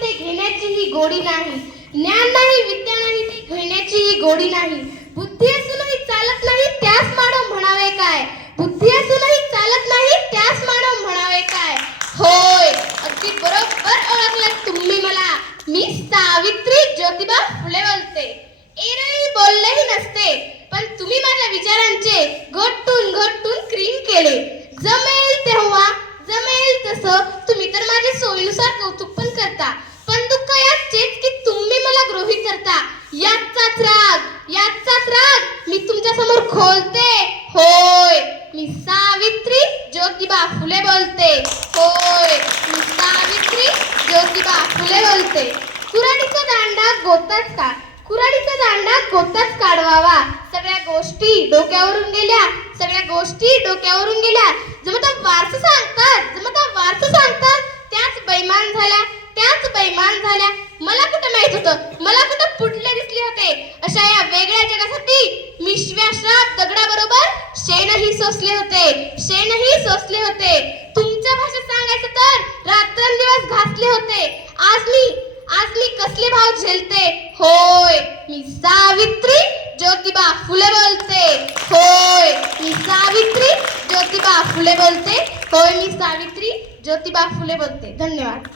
ते घेण्याची ही गोडी नाही, ज्ञान नाही विद्या नाही ते घेण्याची ही गोडी नाही. बुद्धी असूनही चालत नाही त्यास मानव म्हणावे काय, बुद्धी असूनही चालत नाही त्यास मानव म्हणावे काय. होय, अगदी बरोबर ओळखलात तुम्ही मला. मी सावित्री ज्योतिबा फुले बोलते. एरवी बोललेही नसते, पण तुम्ही माझ्या विचारांचे घोटून घोटून क्रीम केले. जमेल तेव्हा जमेल तसं तुम्ही तर माझे सोयीनुसार कौतुक पण करता, पण दुःख याचेच की तुम्ही मला गृहीत धरता. याचाच राग मी तुमच्या समोर खोलते. होय, मी सावित्री ज्योतिबा फुले बोलते. होय, मी सावित्री ज्योतिबा फुले बोलते. कुऱ्हाडीचा दांडा गोताच का, कुऱ्हाडीचा दांडा गोताच काढवावा. सगळ्या गोष्टी डोक्यावरून गेल्या, सगळ्या गोष्टी डोक्यावरून गेल्या. जमता वारसा सांगतात त्याच बैमान झाल्या, त्याच बैमान झाल्या. मला कुठं माहित होतं, मला कुठं पुढले दिसले होते. अशा या वेगळ्या जगासाठी मी श्वाप दगडाबरोबर शेणही सोसले होते. तुमच्या भाषेत सांगायचं तर रात्रंदिवस घासले होते. आज मी कसले भाव झेलते. होय, मी सावित्री ज्योतिबा फुले बोलते. होय, मी सावित्री ज्योतिबा फुले बोलते. होय, मी सावित्री ज्योतिबा फुले बोलते. धन्यवाद.